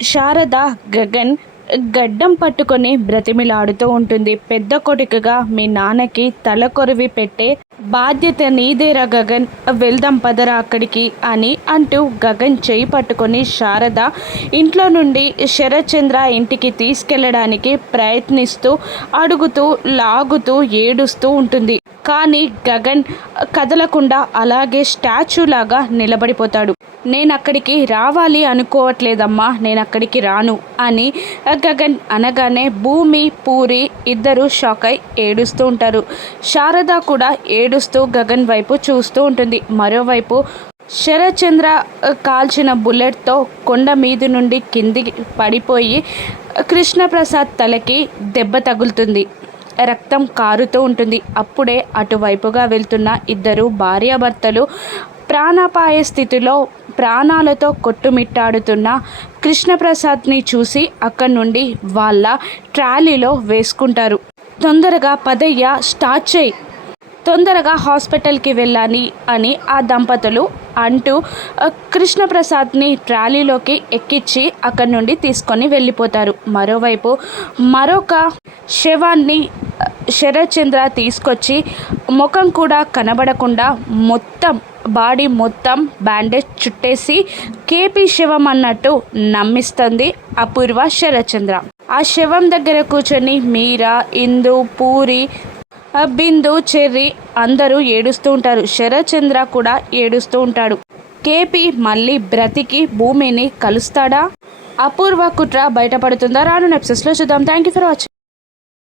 శారద గగన్ గడ్డం పట్టుకొని బ్రతిమిలాడుతూ ఉంటుంది. పెద్ద కొడుకుగా మీ నాన్నకి తల కొరివి పెట్టే బాధ్యత నీదేరా గగన్. వెళ్దాం పదరా అక్కడికి అని అంటూ గగన్ చేయి పట్టుకొని శారద ఇంట్లో నుండి శరత్చంద్ర ఇంటికి తీసుకెళ్ళడానికి ప్రయత్నిస్తూ అడుగుతూ లాగుతూ ఏడుస్తూ ఉంటుంది. కానీ గగన్ కదలకుండా అలాగే స్టాచ్యూలాగా నిలబడిపోతాడు. నేను అక్కడికి రావాలి అనుకోవట్లేదమ్మా నేను అక్కడికి రాను అని గగన్ అనగానే భూమి పూరి ఇద్దరు షాక్ అయి ఏడుస్తూ ఉంటారు. శారద కూడా ఏడుస్తూ గగన్ వైపు చూస్తూ ఉంటుంది. మరోవైపు శరత్చంద్ర కాల్చిన బుల్లెట్తో కొండ మీది నుండి కిందికి పడిపోయి కృష్ణప్రసాద్ తలకి దెబ్బ తగులుతుంది. రక్తం కారుతూ ఉంటుంది. అప్పుడే అటువైపుగా వెళ్తున్న ఇద్దరు భార్యాభర్తలు ప్రాణాపాయ స్థితిలో ప్రాణాలతో కొట్టుమిట్టాడుతున్న కృష్ణప్రసాద్ని చూసి అక్కడి నుండి వాళ్ళ ట్రాలీలో వేసుకుంటారు. తొందరగా పదయ్య స్టార్ట్ చేయి. తొందరగా హాస్పిటల్కి వెళ్ళాలి అని ఆ దంపతులు అంటూ కృష్ణప్రసాద్ని ట్రాలీలోకి ఎక్కించి అక్కడి నుండి తీసుకొని వెళ్ళిపోతారు. మరోవైపు మరొక శవాన్ని శరత్చంద్ర తీసుకొచ్చి ముఖం కూడా కనబడకుండా మొత్తం బాడీ మొత్తం బ్యాండేజ్ చుట్టేసి కేపీ శవం అన్నట్టు నమ్మిస్తుంది అపూర్వ శరత్చంద్ర. ఆ శవం దగ్గర కూర్చొని మీరా ఇందు పూరి బిందు చెర్రి అందరూ ఏడుస్తూ ఉంటారు. శరత్చంద్ర కూడా ఏడుస్తూ ఉంటాడు. కేపీ మళ్ళీ బ్రతికి భూమిని కలుస్తాడా? అపూర్వ కుట్ర బయటపడుతుందా? రాను నెప్సెస్లో చూద్దాం. Thank you for watching